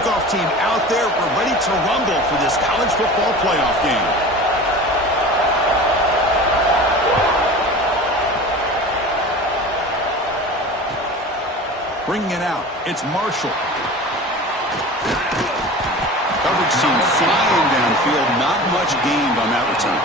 kickoff team out there. We're ready to rumble for this college football playoff game. Bringing it out, it's Marshall. Coverage team flying downfield, not much gained on that return.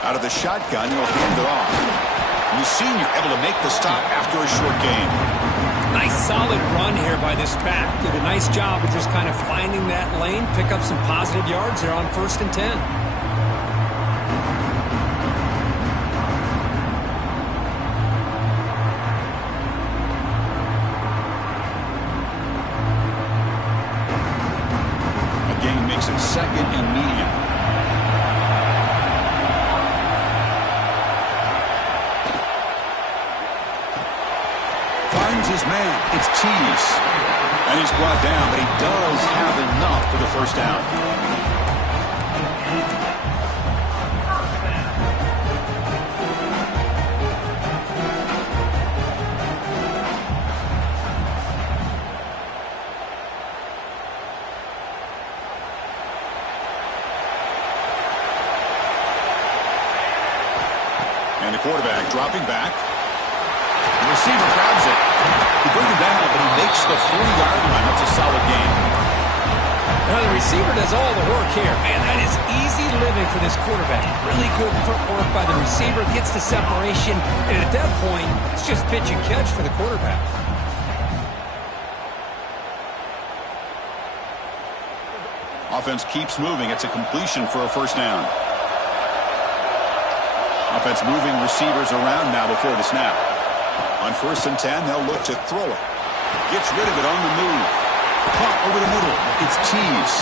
Out of the shotgun, he'll hand it off. And the senior able to make the stop after a short gain. Nice solid run here by this back. Did a nice job of just kind of finding that lane, pick up some positive yards there on 1st and 10. A gain makes it 2nd and medium. His man, it's Tease. And he's brought down, but he does have enough for the first down. And the quarterback dropping back. The receiver grabs it. He brings it down, but he makes the 40-yard line. That's a solid gain. Well, the receiver does all the work here. Man, that is easy living for this quarterback. Really good footwork by the receiver. Gets the separation. And at that point, it's just pitch and catch for the quarterback. Offense keeps moving. It's a completion for a first down. Offense moving receivers around now before the snap. On 1st and 10, they'll look to throw it. Gets rid of it on the move. Caught over the middle. It's Tease.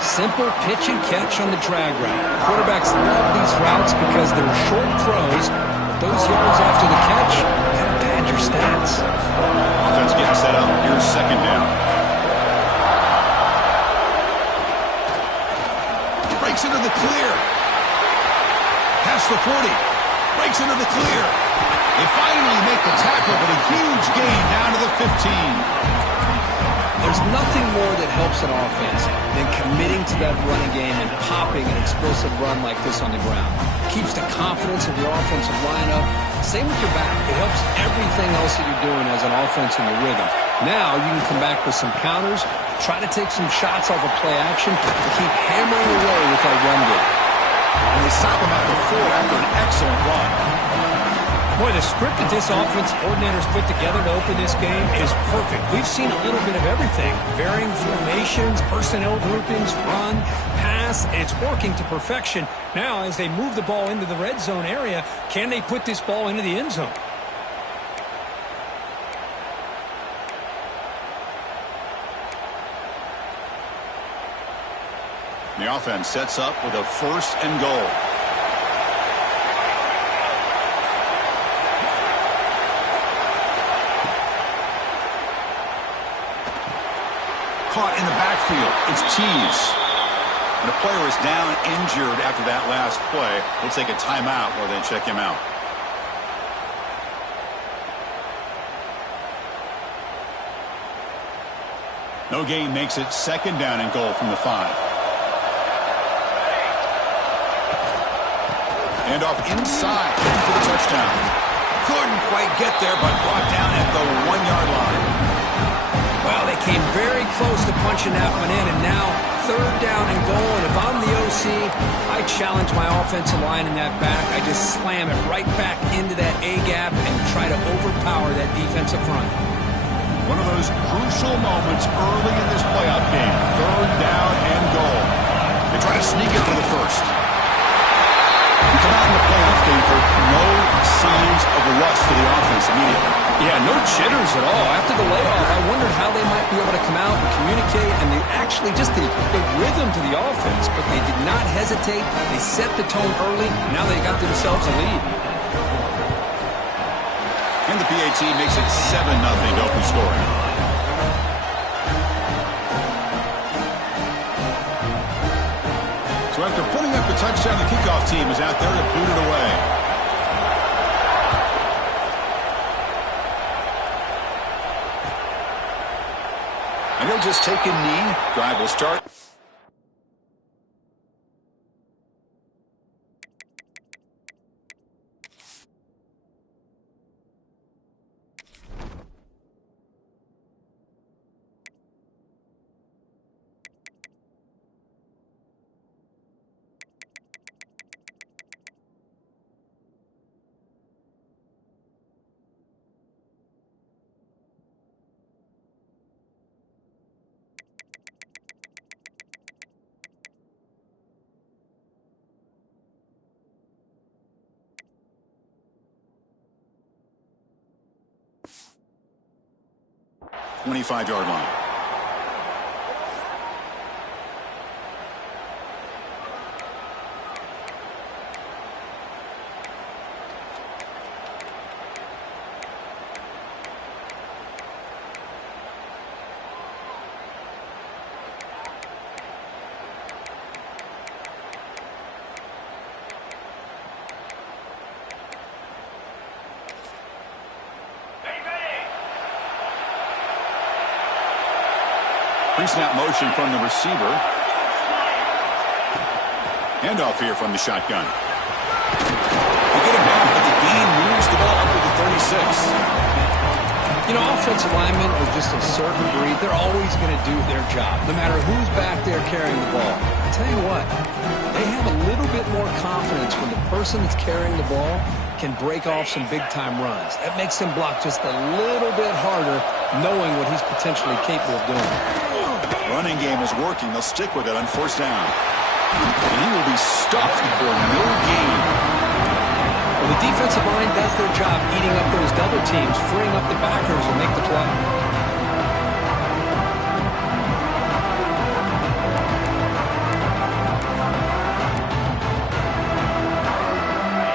Simple pitch and catch on the drag route. Quarterbacks love these routes because they're short throws, but those yards after the catch kind of pad your stats. Offense getting set up. Here's 2nd down. Breaks into the clear. Past the 40. Breaks into the clear. They finally make the tackle, but a huge gain down to the 15. There's nothing more that helps an offense than committing to that running game and popping an explosive run like this on the ground. Keeps the confidence of your offensive lineup. Same with your back. It helps everything else that you're doing as an offense in your rhythm. Now you can come back with some counters, try to take some shots off of play action, and keep hammering away with that run game. And they stop him at the 4 after an excellent run. Boy, the script that this offense coordinator's put together to open this game is perfect. We've seen a little bit of everything. Varying formations, personnel groupings, run, pass, and it's working to perfection. Now, as they move the ball into the red zone area, can they put this ball into the end zone? The offense sets up with a 1st and goal. Caught in the backfield. It's Tease. And a player is down injured after that last play. We'll take a timeout or then check him out. No gain makes it 2nd down and goal from the 5. And off inside, looking for the touchdown. Couldn't quite get there, but brought down at the 1-yard line. Well, they came very close to punching that one in, and now 3rd down and goal. And if I'm the OC, I challenge my offensive line in that back. I just slam it right back into that A-gap and try to overpower that defensive front. One of those crucial moments early in this playoff game. 3rd down and goal. They try to sneak it for the 1st. We come out in the playoff game for no signs of a rust for the offense immediately. Yeah, no jitters at all. After the layoff, I wondered how they might be able to come out and communicate, and they actually just the rhythm to the offense, but they did not hesitate. They set the tone early. Now they got themselves a lead. And the PAT makes it 7-0 to open scoring. So after putting up the touchdown, the kickoff team is out there to boot it away. And he'll just take a knee. Drive will start. .25-yard line. Pre-snap motion from the receiver. Handoff here from the shotgun. They get him down, but the gain moves the ball up to the 36. You know, offensive linemen are just a certain breed. They're always going to do their job, no matter who's back there carrying the ball. I tell you what, they have a little bit more confidence when the person that's carrying the ball can break off some big-time runs. That makes him block just a little bit harder, knowing what he's potentially capable of doing. Running game is working. They'll stick with it on first down. And he will be stuffed for no gain. Well, the defensive line does their job eating up those double teams, freeing up the backers and make the play.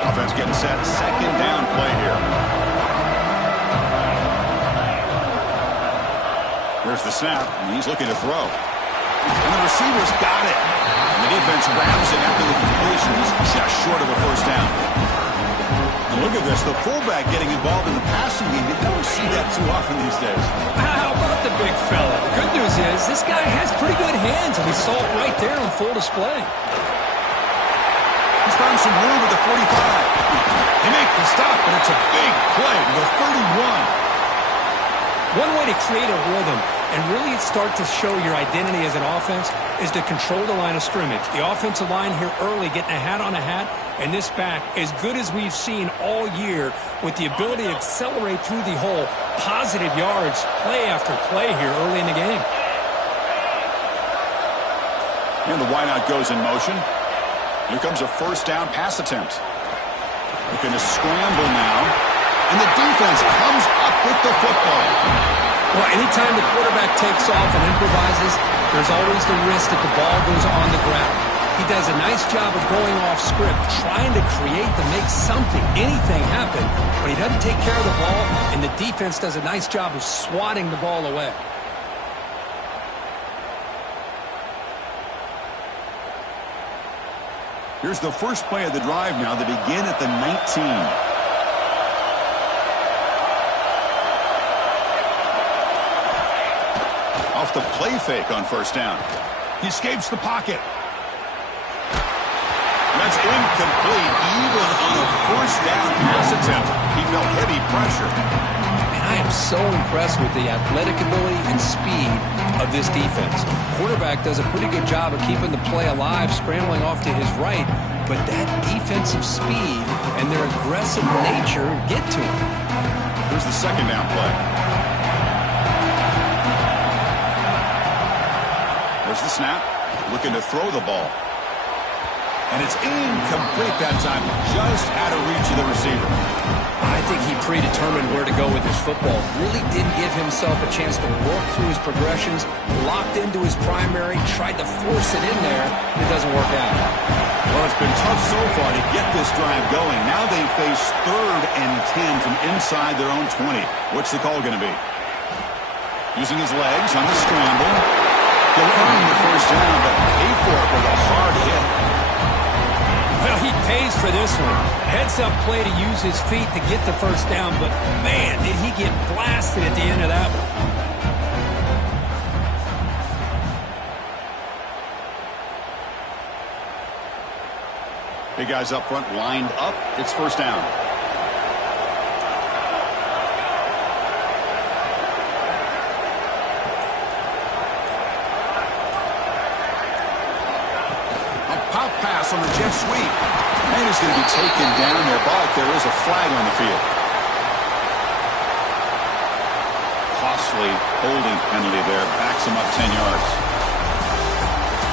Offense getting set. Second down play here. Here's the snap, and he's looking to throw. And the receiver's got it. And the defense grabs it after the completion. He's just short of a first down. And look at this, the fullback getting involved in the passing game. You don't see that too often these days. How about the big fella? The good news is this guy has pretty good hands, and we saw it right there on full display. He's found some room at the 45. They make the stop, and it's a big play to the 31. One way to create a rhythm and really start to show your identity as an offense is to control the line of scrimmage. The offensive line here early getting a hat on a hat, and this back as good as we've seen all year with the ability to accelerate through the hole. Positive yards, play after play here early in the game. And the wideout goes in motion. Here comes a first down pass attempt. Looking to scramble now. And the defense comes up with the football. Well, anytime the quarterback takes off and improvises, there's always the risk that the ball goes on the ground. He does a nice job of going off script, trying to create to make something, anything happen, but he doesn't take care of the ball, and the defense does a nice job of swatting the ball away. Here's the first play of the drive now. They begin at the 19. Off the play fake on first down. He escapes the pocket. That's incomplete. Even on a first down pass attempt, he felt heavy pressure. And I am so impressed with the athletic ability and speed of this defense. Quarterback does a pretty good job of keeping the play alive, scrambling off to his right, but that defensive speed and their aggressive nature get to him. Here's the second down play. There's the snap, looking to throw the ball. And it's incomplete that time, just out of reach of the receiver. I think he predetermined where to go with his football. Really didn't give himself a chance to work through his progressions, locked into his primary, tried to force it in there, and it doesn't work out. Well, it's been tough so far to get this drive going. Now they face 3rd and 10 from inside their own 20. What's the call going to be? Using his legs on the scramble. He'll earn the first down, but pay for it with a hard hit. Well, he pays for this one. Heads-up play to use his feet to get the first down, but, man, did he get blasted at the end of that one. Big guys up front lined up. It's first down. A pop pass on the jet sweep. And he's going to be taken down there, but there is a flag on the field. Costly holding penalty there. Backs him up 10 yards.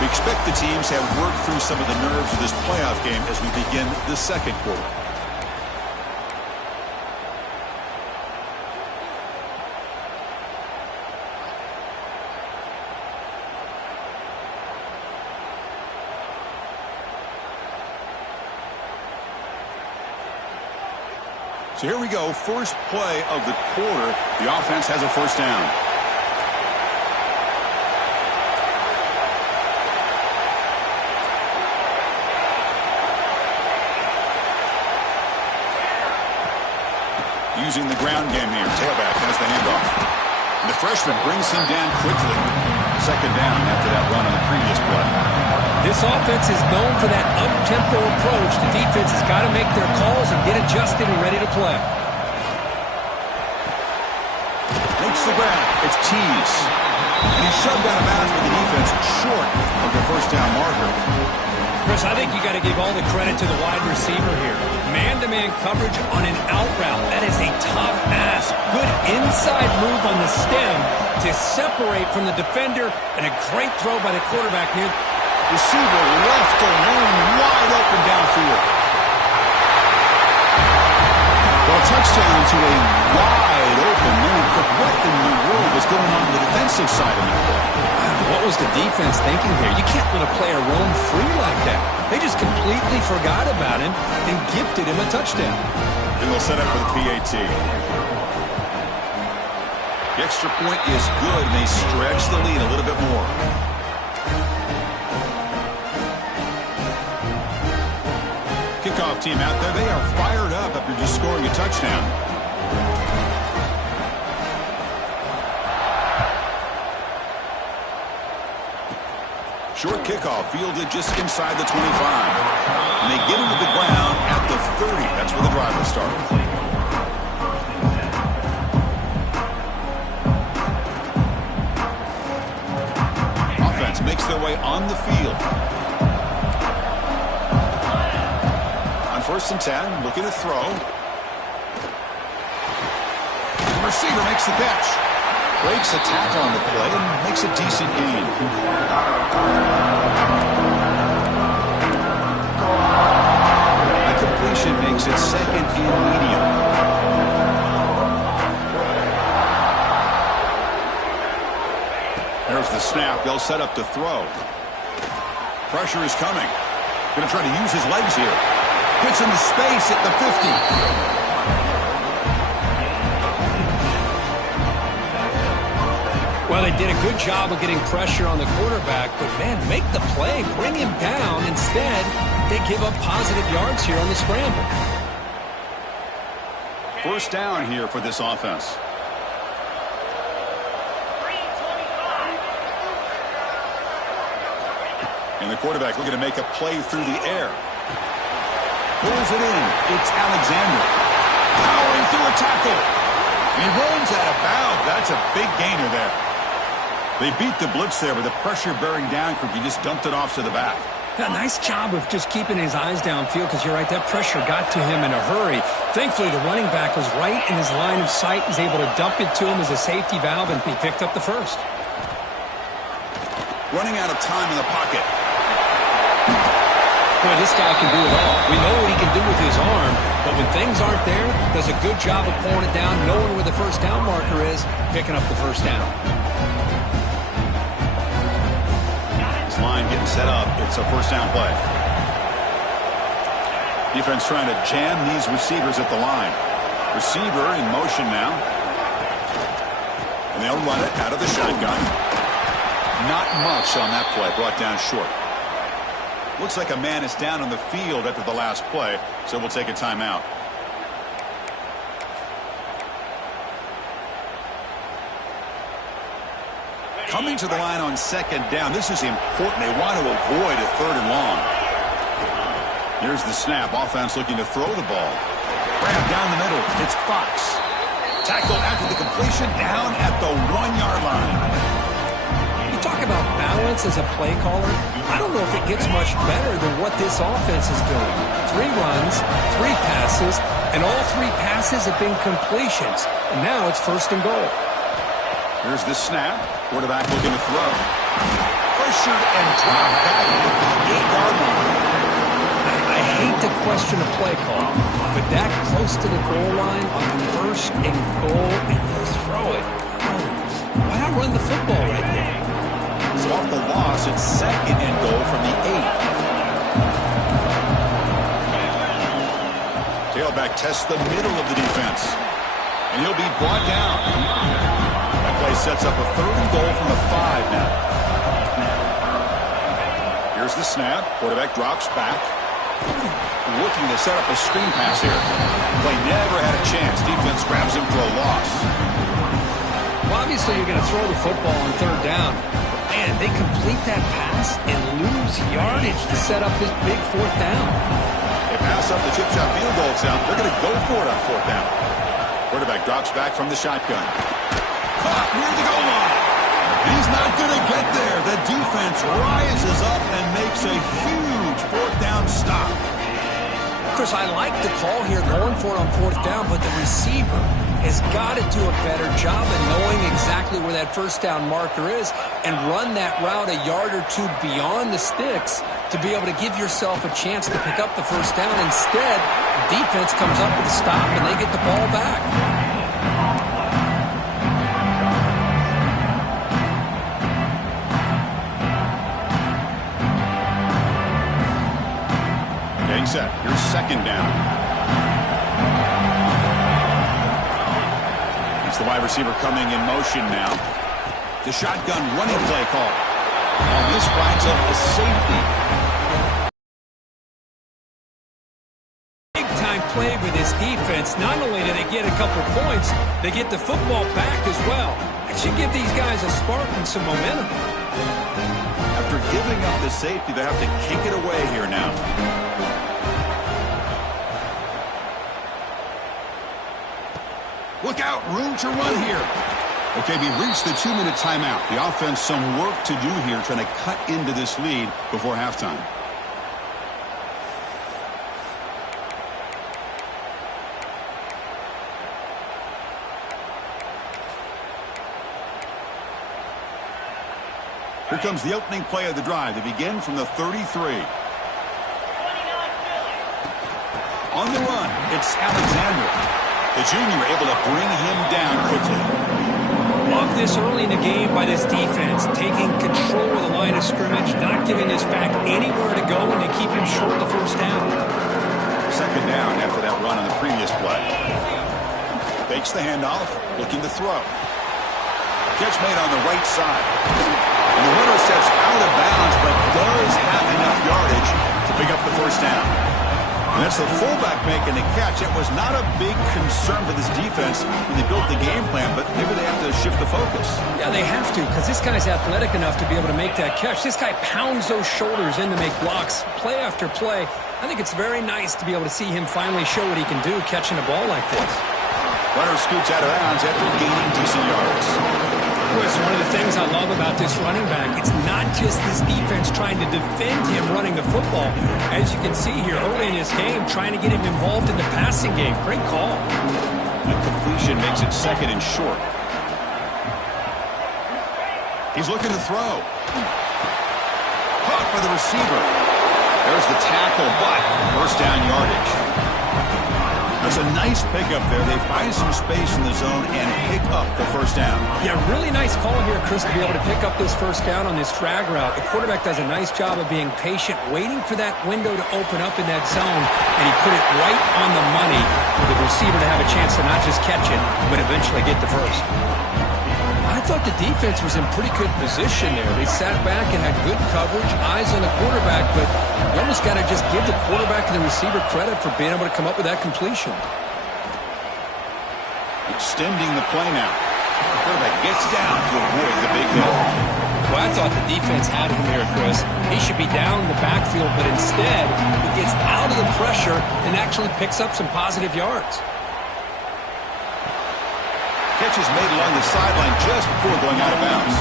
We expect the teams have worked through some of the nerves of this playoff game as we begin the second quarter. So here we go, first play of the quarter. The offense has a first down. Using the ground game here. Tailback has the handoff. And the freshman brings him down quickly. Second down after that run on the previous play. This offense is known for that up-tempo approach. The defense has got to make their calls and get adjusted and ready to play. Makes the grab. It's Tease. And he's shoved out of bounds with the defense short of the first down marker. Chris, I think you got to give all the credit to the wide receiver here. Man-to-man coverage on an out route. That is a tough ask. Good inside move on the stem to separate from the defender, and a great throw by the quarterback near. Receiver left alone, wide open downfield. Well, touchdown to a wide open man. But what in the world was going on the defensive side of that play? What was the defense thinking here? You can't let a player roam free like that. They just completely forgot about him and gifted him a touchdown. And they'll set up for the PAT. The extra point is good, and they stretch the lead a little bit more. Kickoff team out there, they are fired up after just scoring a touchdown. Short kickoff fielded just inside the 25. And they get him to the ground at the 30. That's where the drive will start. Offense makes their way on the field. On 1st and 10, looking to throw. The receiver makes the catch. Breaks a tackle on the play and makes a decent gain. A completion makes it 2nd and medium. There's the snap. They'll set up the throw. Pressure is coming. Going to try to use his legs here. Gets into space at the 50. Well, they did a good job of getting pressure on the quarterback, but, man, make the play, bring him down. Instead, they give up positive yards here on the scramble. First down here for this offense. And the quarterback looking to make a play through the air. Pulls it in. It's Alexander. Powering through a tackle. He runs out of bounds. That's a big gainer there. They beat the blitz there with the pressure bearing down. He just dumped it off to the back. Yeah, nice job of just keeping his eyes downfield, because you're right, that pressure got to him in a hurry. Thankfully, the running back was right in his line of sight. He's able to dump it to him as a safety valve, and he picked up the first. Running out of time in the pocket. Boy, this guy can do it all. We know what he can do with his arm, but when things aren't there, does a good job of pulling it down, knowing where the first down marker is, picking up the first down. Line getting set up. It's a first down play. Defense trying to jam these receivers at the line. Receiver in motion now. And they'll run it out of the shotgun. Not much on that play, brought down short. Looks like a man is down on the field after the last play, so we'll take a timeout. Coming to the line on second down. This is important. They want to avoid a 3rd and long. Here's the snap. Offense looking to throw the ball. Grab down the middle. It's Fox. Tackled after the completion down at the 1-yard line. You talk about balance as a play caller. I don't know if it gets much better than what this offense is doing. 3 runs, 3 passes, and all 3 passes have been completions. And now it's 1st and goal. Here's the snap. Quarterback looking to throw. Pressured and dropped back at the 8-yard line. I hate to question a play call, but that close to the goal line on 1st and goal, and you throw it. Why not run the football right there? So off the loss, it's 2nd and goal from the 8. Tailback tests the middle of the defense. And he'll be brought down. That play sets up a 3rd and goal from the 5 now. Here's the snap. Quarterback drops back. Looking to set up a screen pass here. Play never had a chance. Defense grabs him for a loss. Well, obviously you're going to throw the football on 3rd down. Man, they complete that pass and lose yardage to set up this big 4th down. They pass up the chip shot field goal attempt. They're going to go for it on 4th down. Quarterback drops back from the shotgun. Caught near the goal line. He's not going to get there. The defense rises up and makes a huge 4th down stop. Chris, I like the call here going for it on 4th down, but the receiver has got to do a better job of knowing exactly where that 1st down marker is and run that route a yard or 2 beyond the sticks to be able to give yourself a chance to pick up the 1st down. Instead, the defense comes up with a stop and they get the ball back. Getting set. Here's 2nd down. It's the wide receiver coming in motion now. The shotgun running play call. And this winds up the safety. Big time play with this defense. Not only do they get a couple points, they get the football back as well. It should give these guys a spark and some momentum. After giving up the safety, they have to kick it away here now. Look out, room to run here. Okay, we reached the 2-minute timeout. The offense some work to do here, trying to cut into this lead before halftime. Here comes the opening play of the drive. They begin from the 33. On the run, it's Alexander. The junior able to bring him down quickly. Love this early in the game by this defense, taking control of the line of scrimmage, not giving this back anywhere to go, and to keep him short the 1st down. 2nd down after that run on the previous play. Fakes the handoff, looking to throw. Catch made on the right side. And the runner steps out of bounds, but does have enough yardage to pick up the 1st down. And that's the fullback making the catch. It was not a big concern for this defense when they built the game plan, but maybe they have to shift the focus. Yeah, they have to, because this guy's athletic enough to be able to make that catch. This guy pounds those shoulders in to make blocks play after play. I think it's very nice to be able to see him finally show what he can do catching a ball like this. Runner scoots out of bounds after gaining decent yards. Chris, one of the things I love about this running back, it's not just this defense trying to defend him running the football. As you can see here early in this game, trying to get him involved in the passing game. Great call. The completion makes it 2nd and short. He's looking to throw. Caught by the receiver. There's the tackle, but 1st down yardage. A That's a nice pickup there. They find some space in the zone and pick up the first down. Yeah, really nice call here, Chris, to be able to pick up this first down on this drag route. The quarterback does a nice job of being patient, waiting for that window to open up in that zone, and he put it right on the money for the receiver to have a chance to not just catch it, but eventually get the first. I thought the defense was in pretty good position there. They sat back and had good coverage, eyes on the quarterback, but you almost got to just give the quarterback and the receiver credit for being able to come up with that completion. Extending the play now. The quarterback gets down to avoid the big hit. Well, I thought the defense had him here, Chris. He should be down in the backfield, but instead he gets out of the pressure and actually picks up some positive yards. Catch is made along the sideline just before going out of bounds.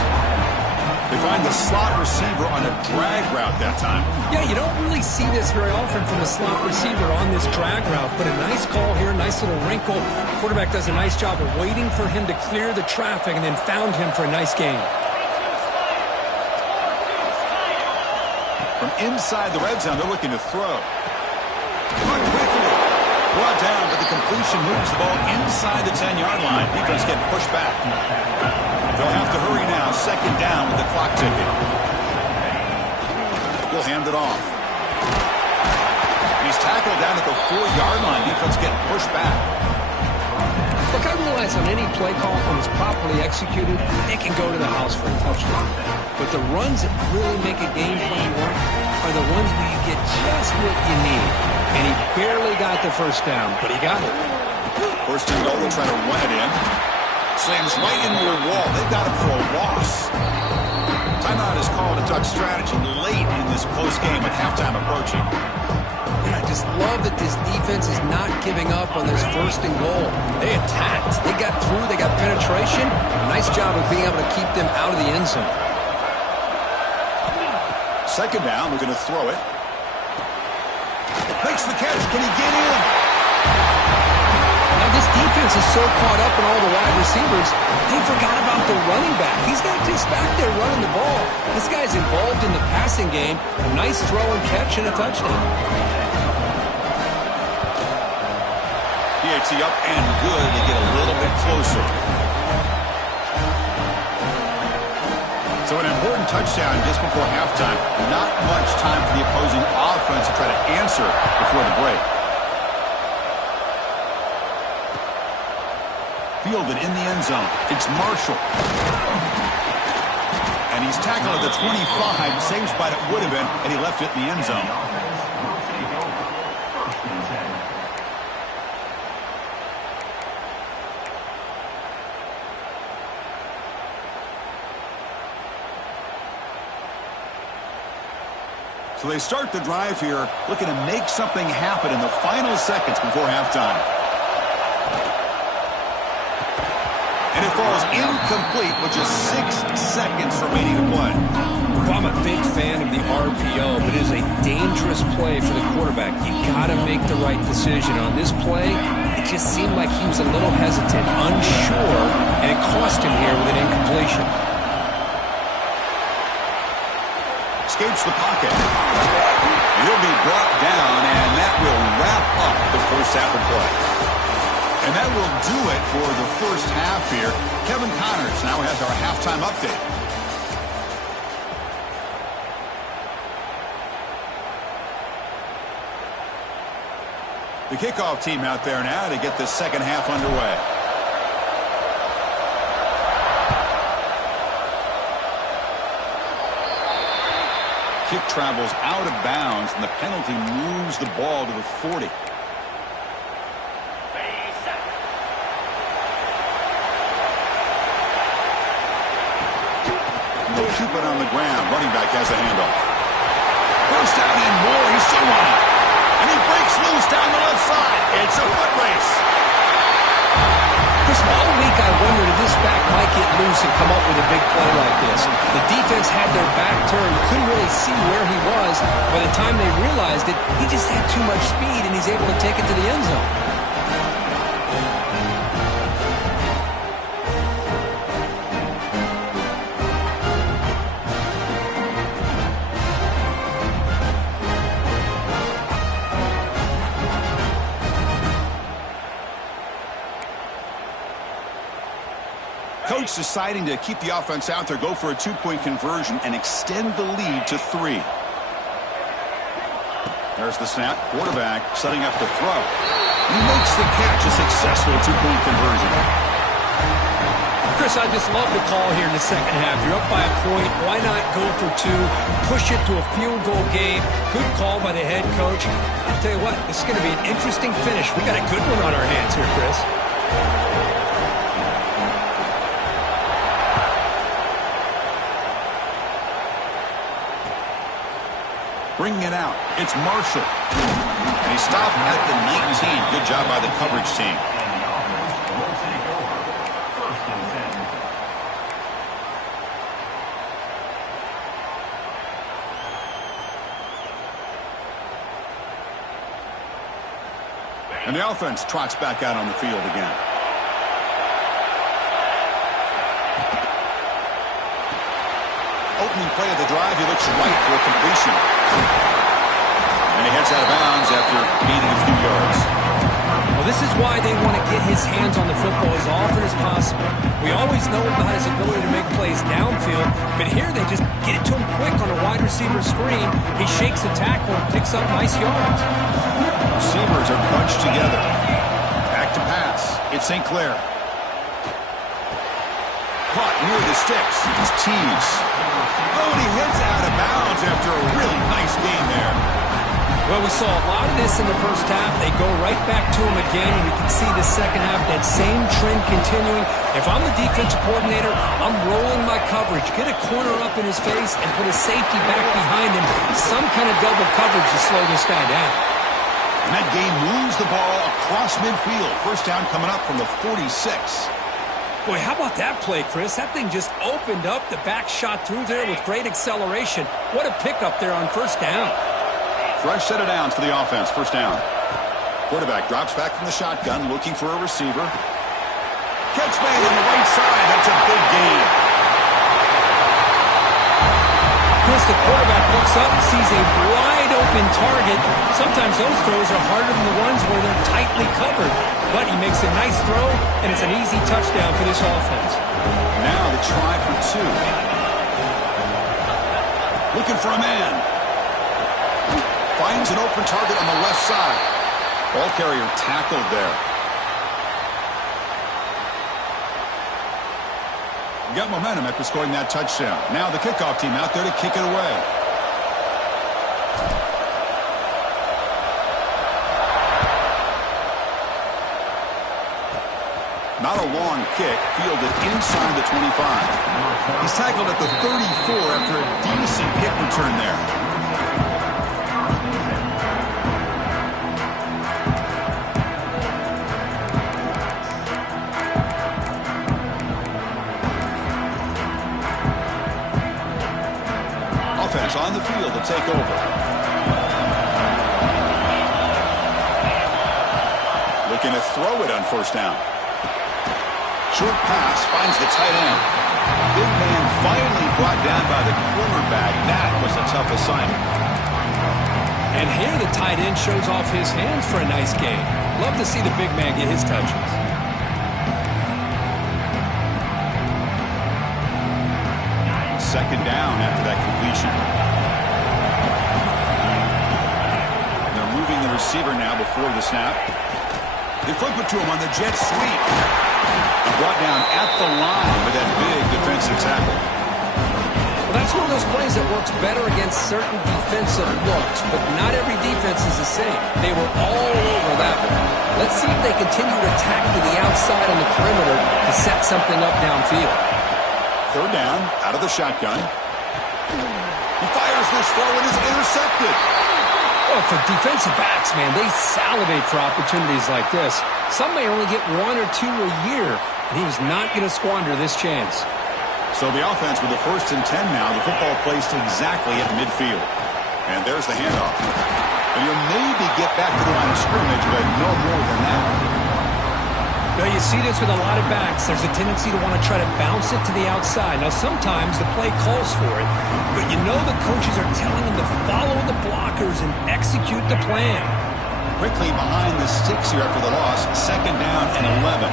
They find the slot receiver on a drag route that time. Yeah, you don't really see this very often from a slot receiver on this drag route, but a nice call here, nice little wrinkle. Quarterback does a nice job of waiting for him to clear the traffic and then found him for a nice gain. From inside the red zone, they're looking to throw. Quickly brought down, but the completion moves the ball inside the 10-yard line. Defense getting pushed back. They'll have to hurry now. Second down with the clock ticking. He'll hand it off. He's tackled down at the 4-yard line. Defense getting pushed back. Look, I realize on any play call, when it's properly executed, it can go to the house for a touchdown. But the runs that really make a game plan work are the ones where you get just what you need. And he barely got the first down, but he got it. First and goal, they'll try to run it in. Slams right into a wall. They've got him for a loss. Timeout is called to Duck strategy late in this close game with halftime approaching. And I just love that this defense is not giving up on this first and goal. They attacked. They got through. They got penetration. Nice job of being able to keep them out of the end zone. Second down, we're going to throw it. Makes the catch. Can he get in? Now this defense is so caught up in all the wide receivers, they forgot about the running back. He's not just back there running the ball. This guy's involved in the passing game. A nice throw and catch and a touchdown. PHC up and good. They get a little bit closer. So an important touchdown just before halftime. Not much time for the opposing offense to try to answer before the break. Fielded in the end zone. It's Marshall. And he's tackled at the 25. Same spot it would have been, and he left it in the end zone. So they start the drive here, looking to make something happen in the final seconds before halftime. And it falls incomplete with just 6 seconds remaining to play. Well, I'm a big fan of the RPO, but it is a dangerous play for the quarterback. You got to make the right decision. On this play, it just seemed like he was a little hesitant, unsure, and it cost him here with an incompletion. Escapes the pocket. He'll be brought down, and that will wrap up the first half of play. And that will do it for the first half here. Kevin Connors now has our halftime update. The kickoff team out there now to get the second half underway. Kick travels out of bounds, and the penalty moves the ball to the 40. They'll keep it on the ground. Running back has a handoff. First down and more. He's still running. And he breaks loose down the left side. It's a foot race. Chris, all week I wondered if this back might get loose and come up with a big play like this. The defense had their back turned, couldn't really see where he was. By the time they realized it, he just had too much speed, and he's able to take it to the end zone. quarterback's deciding to keep the offense out there, go for a two-point conversion, and extend the lead to 3. There's the snap. Quarterback setting up the throw. He makes the catch. A successful two-point conversion. Chris, I just love the call here in the second half. You're up by a point. Why not go for 2? Push it to a field goal game. Good call by the head coach. I'll tell you what, this is going to be an interesting finish. We got a good one on our hands here, Chris. Bringing it out. It's Marshall. And he stopped at the 19. Good job by the coverage team. And the offense trots back out on the field again. Opening play of the drive, he looks right for a completion. And he heads out of bounds after gaining a few yards. Well, this is why they want to get his hands on the football as often as possible. We always know about his ability to make plays downfield, but here they just get it to him quick on a wide receiver screen. He shakes the tackle and picks up nice yards. Receivers are bunched together. Back to pass. It's St. Clair. Caught near the sticks. It's Tees. Oh, and he heads out of bounds after a really nice game there. Well, we saw a lot of this in the first half. They go right back to him again, and we can see the second half, that same trend continuing. If I'm the defensive coordinator, I'm rolling my coverage. Get a corner up in his face and put a safety back behind him. Some kind of double coverage to slow this guy down. And that game moves the ball across midfield. First down coming up from the 46. Boy, how about that play, Chris? That thing just opened up. The back shot through there with great acceleration. What a pickup there on first down. Fresh set of downs for the offense. First down. Quarterback drops back from the shotgun, looking for a receiver. Catch made on the right side. That's a big gain. Chris, the quarterback looks up and sees a wide open target. Sometimes those throws are harder than the ones where they're tightly covered. But he makes a nice throw, and it's an easy touchdown for this offense. Now the try for 2. Looking for a man. Finds an open target on the left side. Ball carrier tackled there. Got momentum after scoring that touchdown. Now the kickoff team out there to kick it away. Not a long kick, fielded inside the 25. He's tackled at the 34 after a decent kick return there. Offense on the field to take over. Looking to throw it on first down. Short pass finds the tight end. Big man finally brought down by the cornerback. That was a tough assignment. And here the tight end shows off his hands for a nice game. Love to see the big man get his touches. Second down after that completion. They're moving the receiver now before the snap. They flip it to him on the jet sweep. Brought down at the line with that big defensive tackle. Well, that's one of those plays that works better against certain defensive looks, but not every defense is the same. They were all over that one. Let's see if they continue to attack to the outside on the perimeter to set something up downfield. Third down, out of the shotgun. He fires this throw and is intercepted. Oh, for defensive backs, man, they salivate for opportunities like this. Some may only get 1 or 2 a year, and he was not going to squander this chance. So the offense with the 1st and 10 now, the football placed exactly at midfield. And there's the handoff. And you'll maybe get back to the line of scrimmage, but no more than that. Now, you see this with a lot of backs. There's a tendency to want to try to bounce it to the outside. Now, sometimes the play calls for it, but you know the coaches are telling them to follow the blockers and execute the plan. Quickly behind the sticks here after the loss. Second down and 11.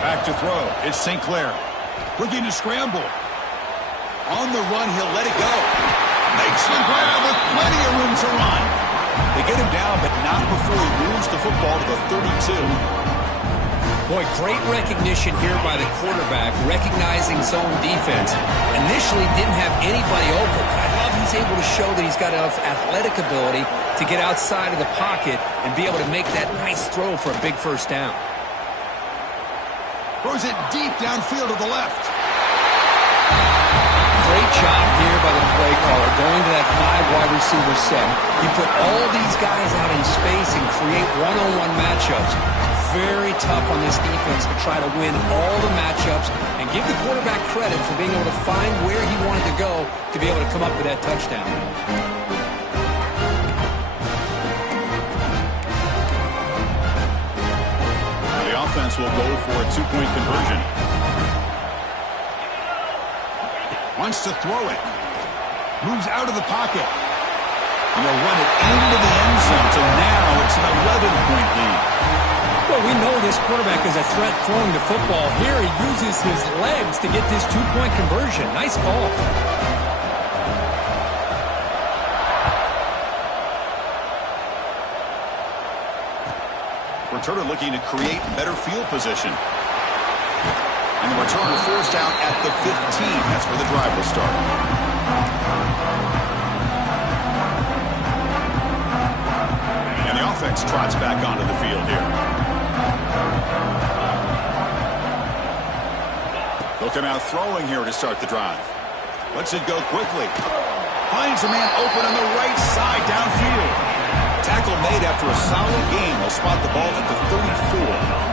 Back to throw. It's St. Clair. Looking to scramble. On the run, he'll let it go. Makes the grab with plenty of room to run. They get him down, but not before he moves the football to the 32. Boy, great recognition here by the quarterback, recognizing zone defense. Initially didn't have anybody open, but I love he's able to show that he's got enough athletic ability to get outside of the pocket and be able to make that nice throw for a big first down. Throws it deep downfield to the left. Great job here by the play caller, going to that 5 wide receiver set. You put all these guys out in space and create one-on-one matchups. Very tough on this defense to try to win all the matchups and give the quarterback credit for being able to find where he wanted to go to be able to come up with that touchdown. The offense will go for a 2-point conversion. Wants to throw it. Moves out of the pocket. And they'll run it into the end zone. So now it's an 11-point lead. Well, we know this quarterback is a threat throwing the football. Here he uses his legs to get this 2-point conversion. Nice call. Returner looking to create better field position. And the return will force down at the 15. That's where the drive will start. And the offense trots back onto the field here. They'll come out throwing here to start the drive. Lets it go quickly. Finds a man open on the right side downfield. Tackle made after a solid game. They'll spot the ball at the 34.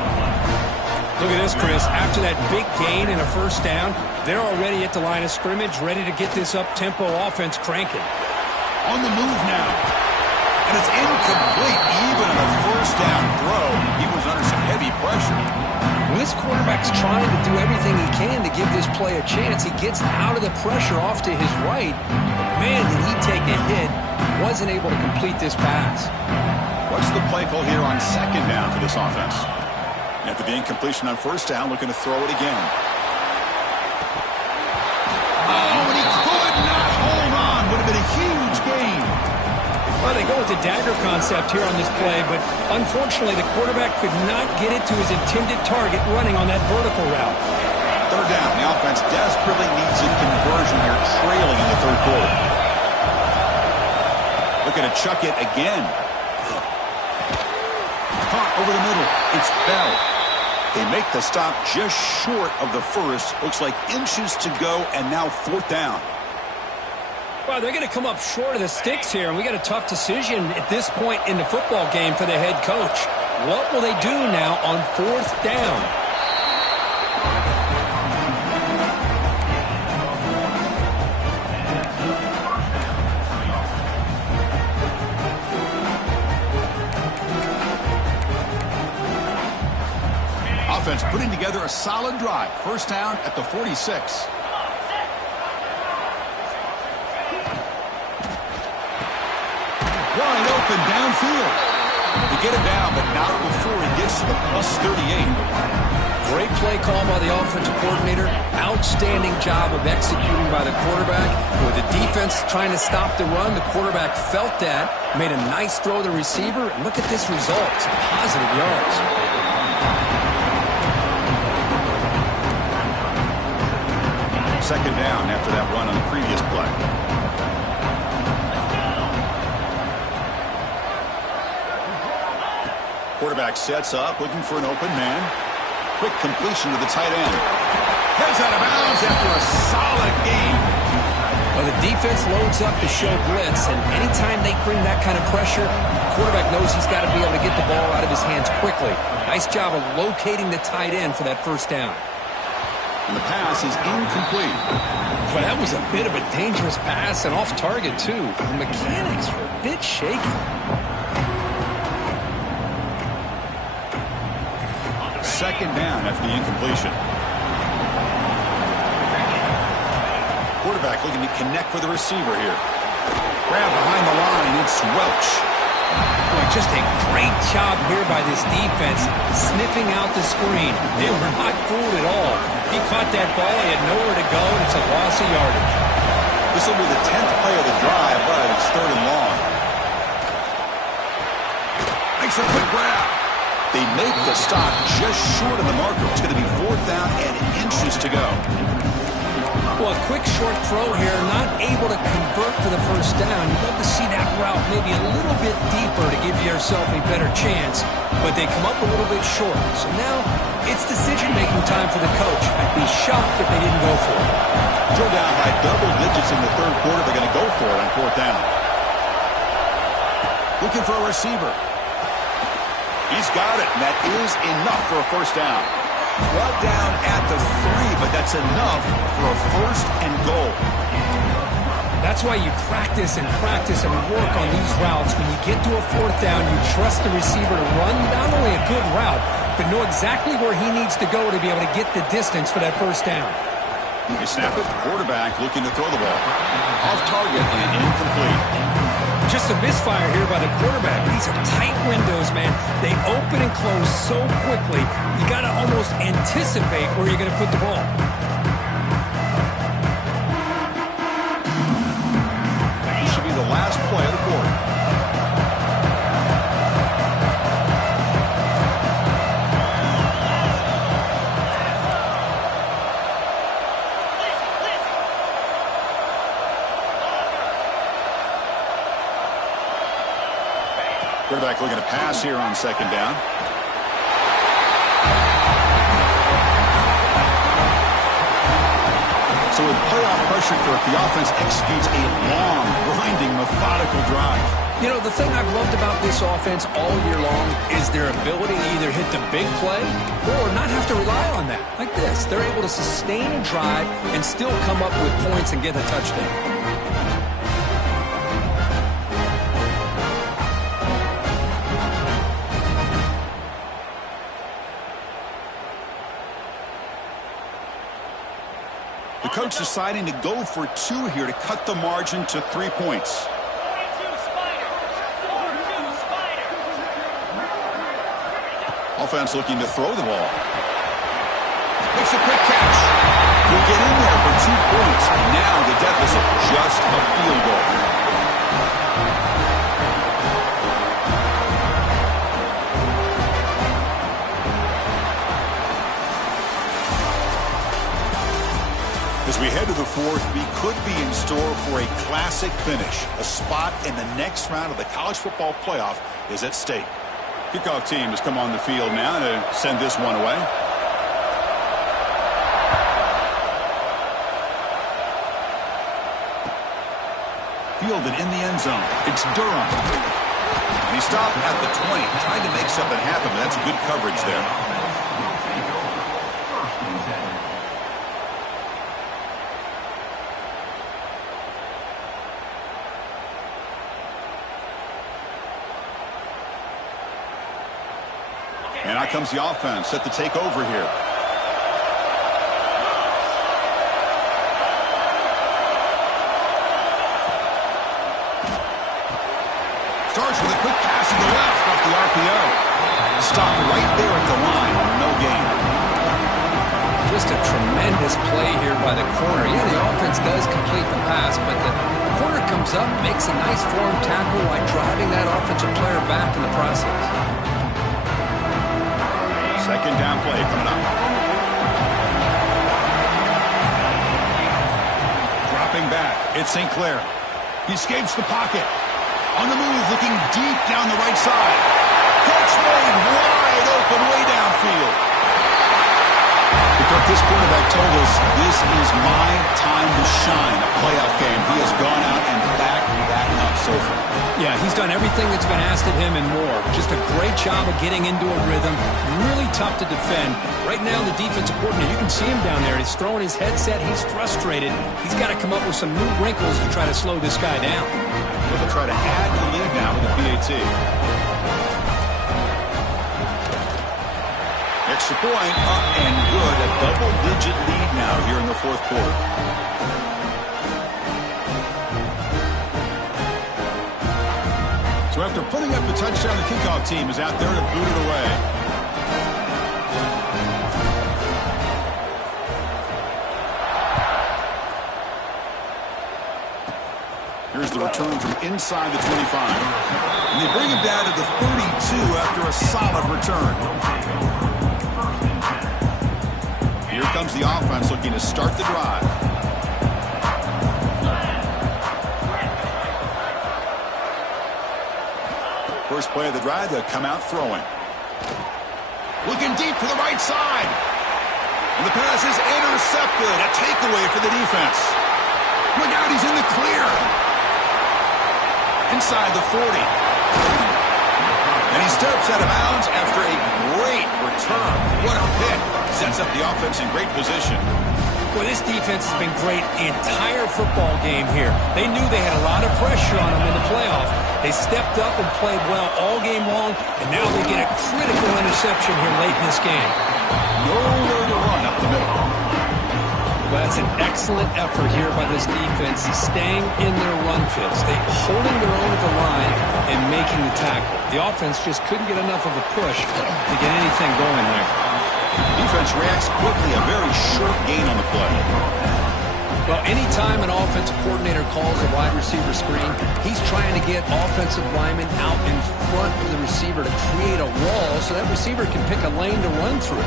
Look at this, Chris. After that big gain and a first down, they're already at the line of scrimmage, ready to get this up-tempo offense cranking. On the move now. And it's incomplete. Even on a first down throw, he was under some heavy pressure. When this quarterback's trying to do everything he can to give this play a chance, he gets out of the pressure off to his right. But man, did he take a hit. Wasn't able to complete this pass. What's the play call here on second down for this offense? After the incompletion on first down, looking to throw it again. Oh, and he could not hold on. Would have been a huge gain. Well, they go with the dagger concept here on this play, but unfortunately the quarterback could not get it to his intended target running on that vertical route. Third down. The offense desperately needs a conversion here, trailing in the third quarter. Looking to chuck it again. Caught over the middle. It's Bell. They make the stop just short of the first. Looks like inches to go, and now fourth down. Well, they're going to come up short of the sticks here, and we got a tough decision at this point in the football game for the head coach. What will they do now on fourth down? Offense putting together a solid drive. First down at the 46. Wide open downfield. They get him down, but not before he gets to the plus 38. Great play call by the offensive coordinator. Outstanding job of executing by the quarterback. With the defense trying to stop the run, the quarterback felt that, made a nice throw to the receiver, and look at this result. Some positive yards. Second down after that run on the previous play. Quarterback sets up, looking for an open man. Quick completion to the tight end. Heads out of bounds after a solid game. Well, the defense loads up to show blitz, and anytime they bring that kind of pressure, the quarterback knows he's got to be able to get the ball out of his hands quickly. Nice job of locating the tight end for that first down. And the pass is incomplete. Well, that was a bit of a dangerous pass and off target, too. The mechanics were a bit shaky. Second down after the incompletion. Quarterback looking to connect with the receiver here. Grab behind the line. It's Welch. Boy, just a great job here by this defense, sniffing out the screen. They were not fooled at all. He caught that ball, he had nowhere to go, and it's a loss of yardage. This will be the 10th play of the drive, but it's 3rd and long. Makes a quick grab. They make the stop just short of the marker. It's going to be 4th down and inches to go. Well, a quick short throw here, not able to convert for the first down. You'd love to see that route maybe a little bit deeper to give yourself a better chance, but they come up a little bit short. So now it's decision-making time for the coach. I'd be shocked if they didn't go for it. Drill down by double digits in the 3rd quarter. They're going to go for it on 4th down. Looking for a receiver. He's got it, and that is enough for a 1st down. Brought down at the 3, but that's enough for a 1st and goal. That's why you practice and work on these routes. When you get to a 4th down, you trust the receiver to run not only a good route, but know exactly where he needs to go to be able to get the distance for that 1st down. They snap it. Quarterback looking to throw the ball. Off target and incomplete. Just a misfire here by the quarterback. These are tight windows, man. They open and close so quickly. You got to almost anticipate where you're going to put the ball. This should be the last play of the quarter. Quarterback looking to pass here on 2nd down. So with playoff pressure for it, the offense executes a long, grinding, methodical drive. You know, the thing I've loved about this offense all year long is their ability to either hit the big play or not have to rely on that. Like this. They're able to sustain a drive and still come up with points and get a touchdown. The coach deciding to go for 2 here to cut the margin to 3 points. Offense looking to throw the ball. Makes a quick catch. He'll get in there for 2 points. Now the deficit just a field goal. As we head to the 4th, we could be in store for a classic finish. A spot in the next round of the college football playoff is at stake. Kickoff team has come on the field now to send this one away. Fielded in the end zone. It's Durham. And he stopped at the 20, trying to make something happen, but that's good coverage there. And out comes the offense, set to take over here. Starts with a quick pass to the left off the RPO. Stopped right there at the line, no gain. Just a tremendous play here by the corner. Yeah, the offense does complete the pass, but the corner comes up, makes a nice form tackle while driving that offensive player back in the process. 2nd down play coming up. Dropping back, it's St. Clair. He escapes the pocket. On the move, looking deep down the right side. Catch made wide open way downfield. Because this quarterback told us this is my time to shine. A playoff game. He has gone out and backed that up so far. Yeah, he's done everything that's been asked of him and more. Just a great job of getting into a rhythm. Really tough to defend. Right now, the defensive coordinator, you can see him down there. He's throwing his headset. He's frustrated. He's got to come up with some new wrinkles to try to slow this guy down. They'll try to add the lead now with the PAT. Extra point, up and good. A double-digit lead now here in the 4th quarter. So So after putting up the touchdown, the kickoff team is out there to boot it away. Here's the return from inside the 25. And they bring him down to the 32 after a solid return. Here comes the offense looking to start the drive. First play of the drive, they'll come out throwing. Looking deep to the right side. And the pass is intercepted. A takeaway for the defense. Look out, he's in the clear. Inside the 40. And he steps out of bounds after a great return. What a hit. Sets up the offense in great position. Well, this defense has been great the entire football game here. They knew they had a lot of pressure on them in the playoff. They stepped up and played well all game long, and now they get a critical interception here late in this game. Nowhere to run up the middle. Well, that's an excellent effort here by this defense, staying in their run fits. They holding their own at the line and making the tackle. The offense just couldn't get enough of a push to get anything going there. Defense reacts quickly, a very short gain on the play. Well, anytime an offensive coordinator calls a wide receiver screen, he's trying to get offensive linemen out in front of the receiver to create a wall so that receiver can pick a lane to run through.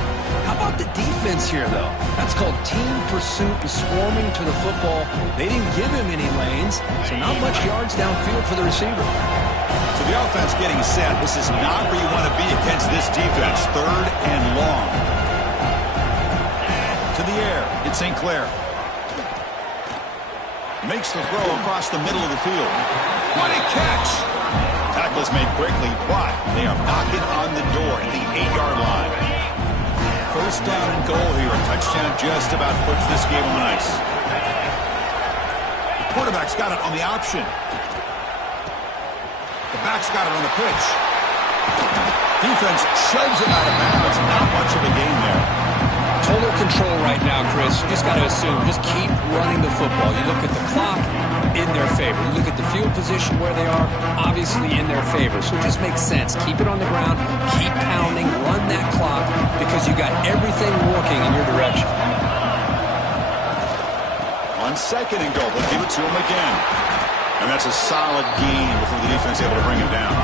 How about the defense here, though? That's called team pursuit and swarming to the football. They didn't give him any lanes, so not much yards downfield for the receiver. So the offense getting set. This is not where you want to be against this defense. Third and long. To the air. It's St. Clair. Makes the throw across the middle of the field. What a catch! Tackle is made quickly, but they are knocking on the door at the 8-yard line. First down and goal here. A touchdown just about puts this game on ice. The quarterback's got it on the option. The back's got it on the pitch. Defense shoves it out of bounds. Not much of a gain there. Total control right now, Chris. You just got to assume. Just keep running the football. You look at the clock, in their favor. You look at the field position where they are, obviously in their favor. So it just makes sense. Keep it on the ground. Keep pounding. Run that clock because you got everything working in your direction. On second and goal, they'll give it to him again. And that's a solid gain before the defense able to bring him down.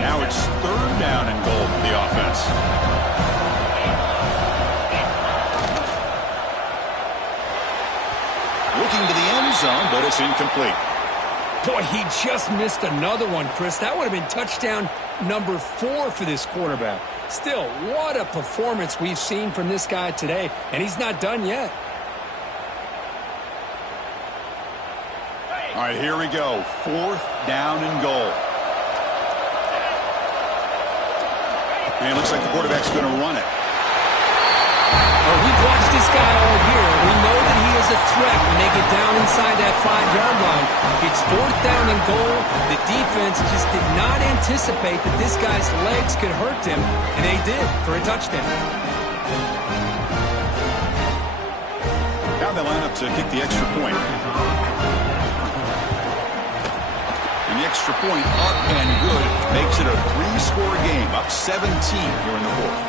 Now it's third down and goal for the offense. Looking to the end zone, but it's incomplete. Boy, he just missed another one, Chris. That would have been touchdown number 4 for this quarterback. Still, what a performance we've seen from this guy today, and he's not done yet. All right, here we go. Fourth down and goal. And it looks like the quarterback's going to run it. Well, we've watched this guy all year. We know that he is a threat when they get down inside that 5-yard line. It's fourth down and goal. The defense just did not anticipate that this guy's legs could hurt him, and they did for a touchdown. Now they line up to kick the extra point. And the extra point up and good makes it a 3-score game, up 17 here in the fourth.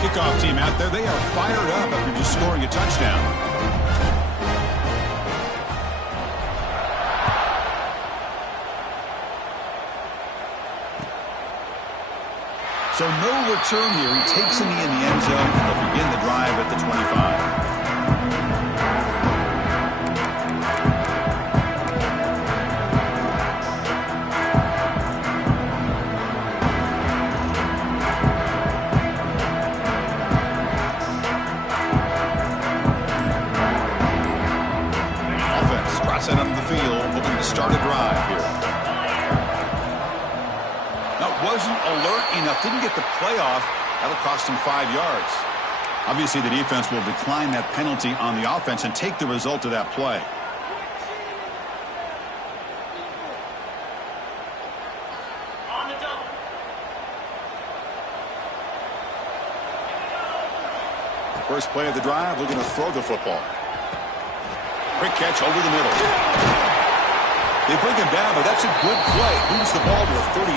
Kickoff team out there, they are fired up after just scoring a touchdown. So no return here. He takes a knee in the end zone, and they'll begin the drive at the 25. Sent up the field, looking to start a drive here. That wasn't alert enough, didn't get the play off, That'll cost him 5 yards. Obviously, the defense will decline that penalty on the offense and take the result of that play. First play of the drive, looking to throw the football. Quick catch over the middle. They bring him down, but that's a good play. Moves the ball to the 39.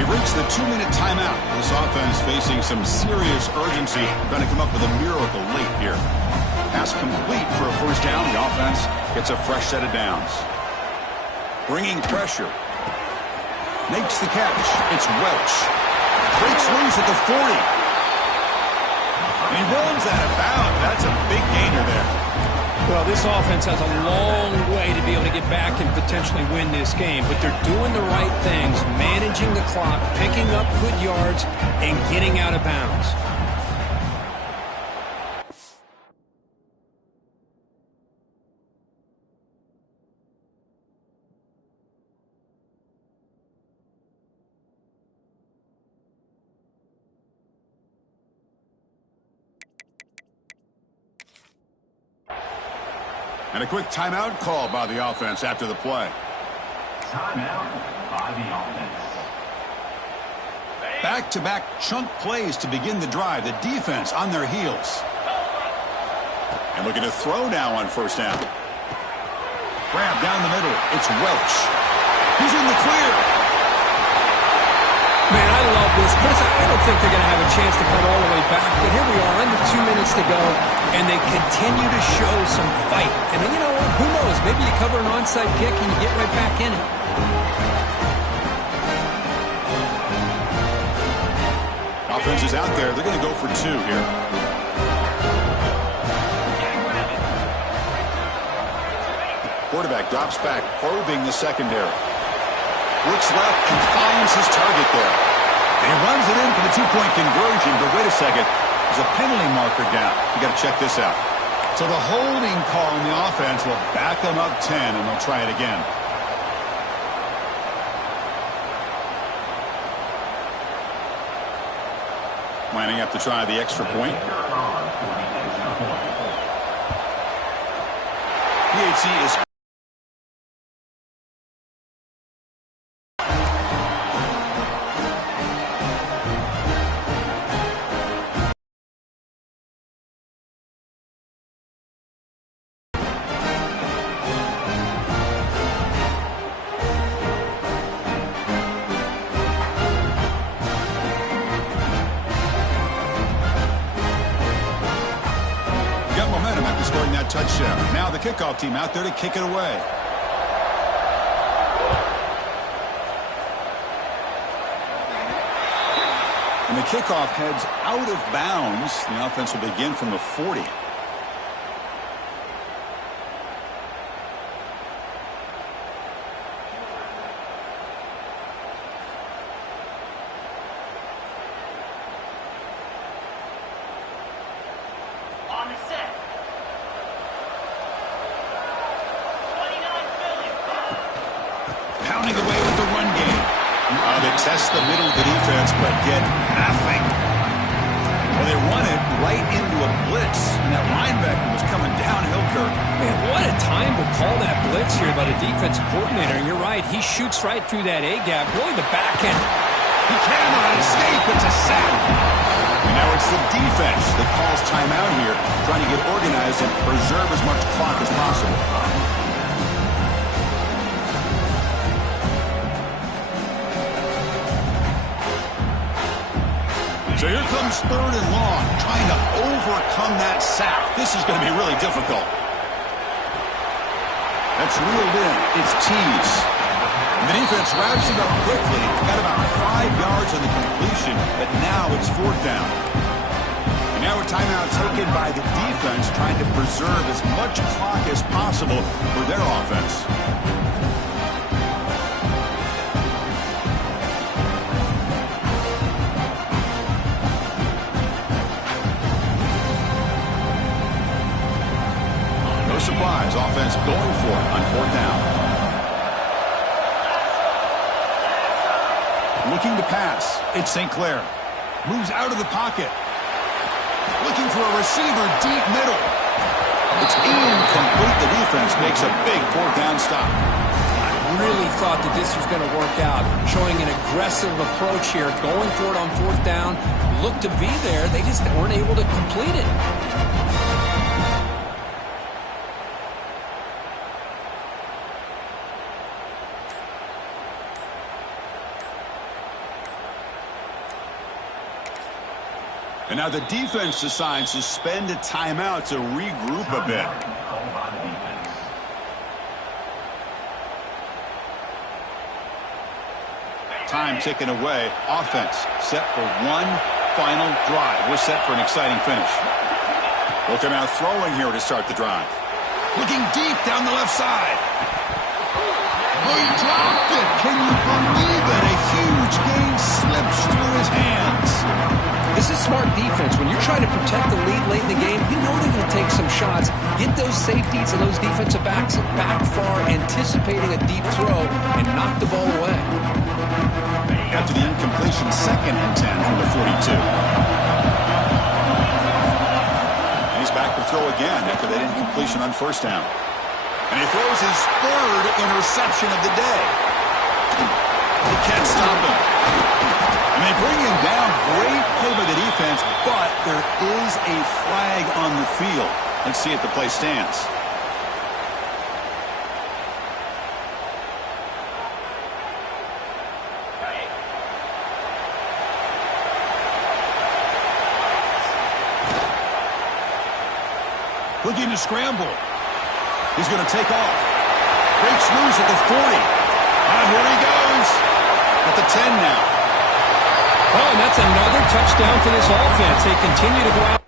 We've reached the 2-minute timeout. This offense facing some serious urgency. Going to come up with a miracle late here. Pass complete for a first down. The offense gets a fresh set of downs. Bringing pressure. Makes the catch. It's Welch. Breaks loose at the 40. And he runs out of bounds. That's a big gainer there. Well, this offense has a long way to be able to get back and potentially win this game, but they're doing the right things, managing the clock, picking up good yards, and getting out of bounds. And a quick timeout call by the offense after the play. Timeout by the offense. Back-to-back chunk plays to begin the drive. The defense on their heels. And looking to throw now on first down. Grab down the middle. It's Welch. He's in the clear. Man, I love this. Chris, I don't think they're going to have a chance to come all the way back, but here we are, under 2 minutes to go, and they continue to show some fight. And you know what? Who knows? Maybe you cover an onside kick and you get right back in it. Offense is out there. They're going to go for 2 here. Quarterback drops back, probing the secondary. Looks left and finds his target there. And he runs it in for the 2-point conversion, but wait a second. There's a penalty marker down. You got to check this out. So the holding call on the offense will back them up 10, and they'll try it again. Lining up to try the extra point. PHC is... touchdown. Now the kickoff team out there to kick it away. And the kickoff heads out of bounds. The offense will begin from the 40. Pounding away with the run game. They test the middle of the defense, but get nothing. Well, they run it right into a blitz, and that linebacker was coming downhill, Kirk. Man, what a time to call that blitz here by the defensive coordinator. And you're right, he shoots right through that A-gap, really the back end. He cannot escape. It's a sack. And now it's the defense that calls timeout here, trying to get organized and preserve as much clock as possible. So here comes 3rd and long, trying to overcome that sack. This is going to be really difficult. That's reeled in. It's Tees. And the defense wraps it up quickly. Got about 5 yards on the completion, but now it's 4th down. And now a timeout taken by the defense, trying to preserve as much clock as possible for their offense. Surprise, offense going for it on 4th down. Looking to pass, it's St. Clair. Moves out of the pocket. Looking for a receiver deep middle. It's incomplete. The defense makes a big fourth down stop. I really thought that this was going to work out, showing an aggressive approach here, going for it on fourth down. Looked to be there. They just weren't able to complete it. And now the defense decides to spend a timeout to regroup a bit. Time ticking away. Offense set for one final drive. We're set for an exciting finish. They'll come out throwing here to start the drive. Looking deep down the left side. Oh, he dropped it. Can you believe it? A huge gain slips through his hands. This is smart defense. When you're trying to protect the lead late in the game, you know they're going to take some shots, get those safeties and those defensive backs back far, anticipating a deep throw, and knock the ball away. After the incompletion, 2nd and 10 from the 42. And he's back to throw again after that incompletion on first down. And he throws his 3rd interception of the day. He can't stop him. And they bring him down. Great play by the defense, but there is a flag on the field. Let's see if the play stands. Looking to scramble. He's going to take off. Breaks loose at the 40. And here he goes. At the 10 now. Oh, and that's another touchdown for this offense. They continue to go out.